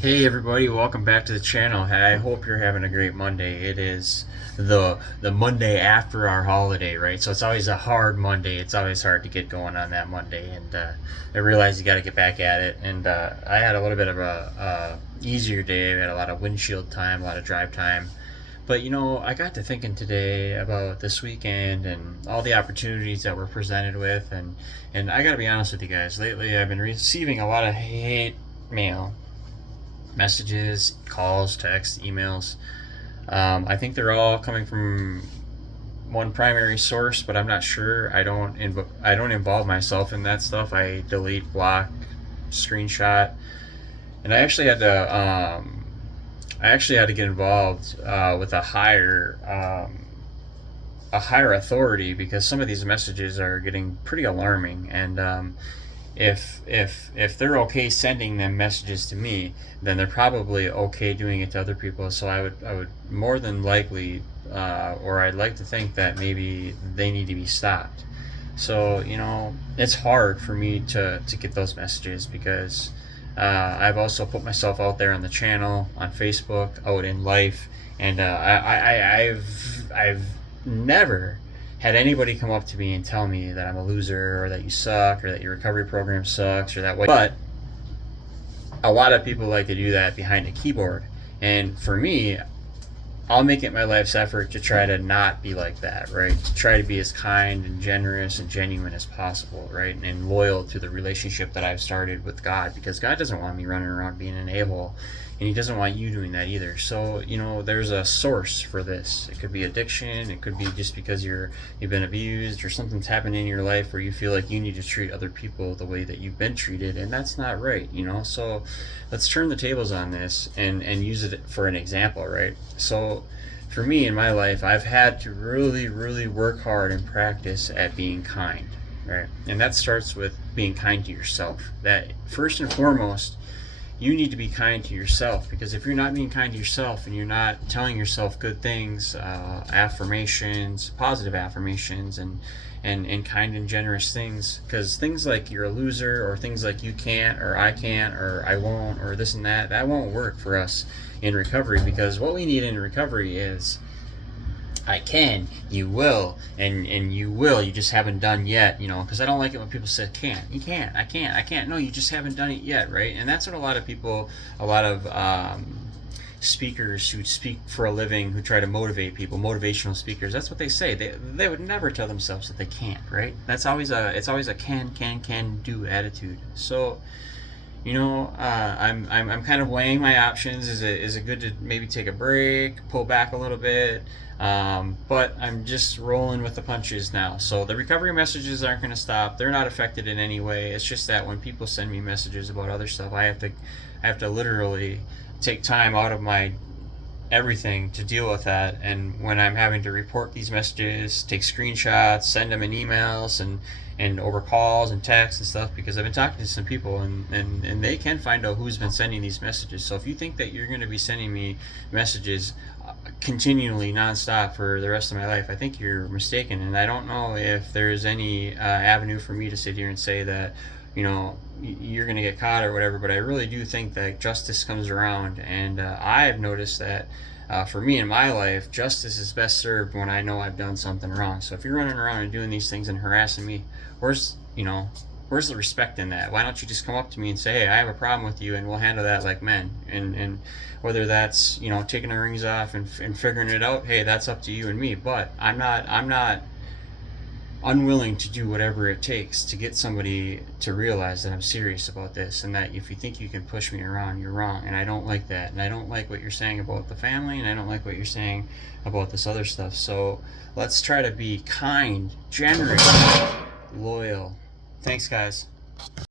Hey everybody, welcome back to the channel. I hope you're having a great Monday. It is the Monday after our holiday, right? So it's always a hard Monday. It's always hard to get going on that Monday, and I realize you got to get back at it. And I had a little bit of a easier day. I had a lot of windshield time, a lot of drive time. But I got to thinking today about this weekend and all the opportunities that we're presented with, and I got to be honest with you guys. Lately, I've been receiving a lot of hate mail, messages, calls, texts, emails. I think they're all coming from one primary source, but I'm not sure. I don't involve myself in that stuff. I delete, block, screenshot, and I actually had to get involved with a higher authority, because some of these messages are getting pretty alarming, and if they're okay sending them messages to me, then they're probably okay doing it to other people. So I would more than likely, or I'd like to think that maybe they need to be stopped. So it's hard for me to get those messages, because I've also put myself out there on the channel, on Facebook, out in life, and I've never had anybody come up to me and tell me that I'm a loser, or that you suck, or that your recovery program sucks, or that way. But a lot of people like to do that behind a keyboard. And for me, I'll make it my life's effort to try to not be like that, right? To try to be as kind and generous and genuine as possible, right? And loyal to the relationship that I've started with God, because God doesn't want me running around being an a-hole, and He doesn't want you doing that either. So, there's a source for this. It could be addiction. It could be just because you've been abused, or something's happened in your life where you feel like you need to treat other people the way that you've been treated, and that's not right, So let's turn the tables on this and use it for an example, right? So for me in my life, I've had to really, really work hard and practice at being kind, right? And that starts with being kind to yourself. That first and foremost, you need to be kind to yourself, because if you're not being kind to yourself and you're not telling yourself good things, affirmations, positive affirmations, and kind and generous things, because things like you're a loser, or things like you can't, or I can't, or I won't, or this and that won't work for us in recovery. Because what we need in recovery is I can, you will, and you will, you just haven't done yet, because I don't like it when people say can't, you can't, I can't. No, you just haven't done it yet, right? And that's what a lot of speakers who speak for a living, who try to motivate people, motivational speakers, that's what they say. They would never tell themselves that they can't, right? It's always a can do attitude. So I'm kind of weighing my options. Is it good to maybe take a break, pull back a little bit? But I'm just rolling with the punches now. So the recovery messages aren't going to stop. They're not affected in any way. It's just that when people send me messages about other stuff, I have to literally take time out of my everything to deal with that. And when I'm having to report these messages, take screenshots, send them in emails, and over calls and texts and stuff, because I've been talking to some people, and they can find out who's been sending these messages. So if you think that you're going to be sending me messages continually nonstop for the rest of my life, I think you're mistaken. And I don't know if there's any avenue for me to sit here and say that you're going to get caught or whatever, but I really do think that justice comes around, and I've noticed that for me in my life, justice is best served when I know I've done something wrong. So if you're running around and doing these things and harassing me, where's the respect in that? Why don't you just come up to me and say, hey, I have a problem with you, and we'll handle that like men? And whether that's taking the rings off and figuring it out, hey, that's up to you and me. But I'm not unwilling to do whatever it takes to get somebody to realize that I'm serious about this, and that if you think you can push me around, you're wrong. And I don't like that, and I don't like what you're saying about the family, and I don't like what you're saying about this other stuff. So let's try to be kind, generous, loyal. Thanks, guys.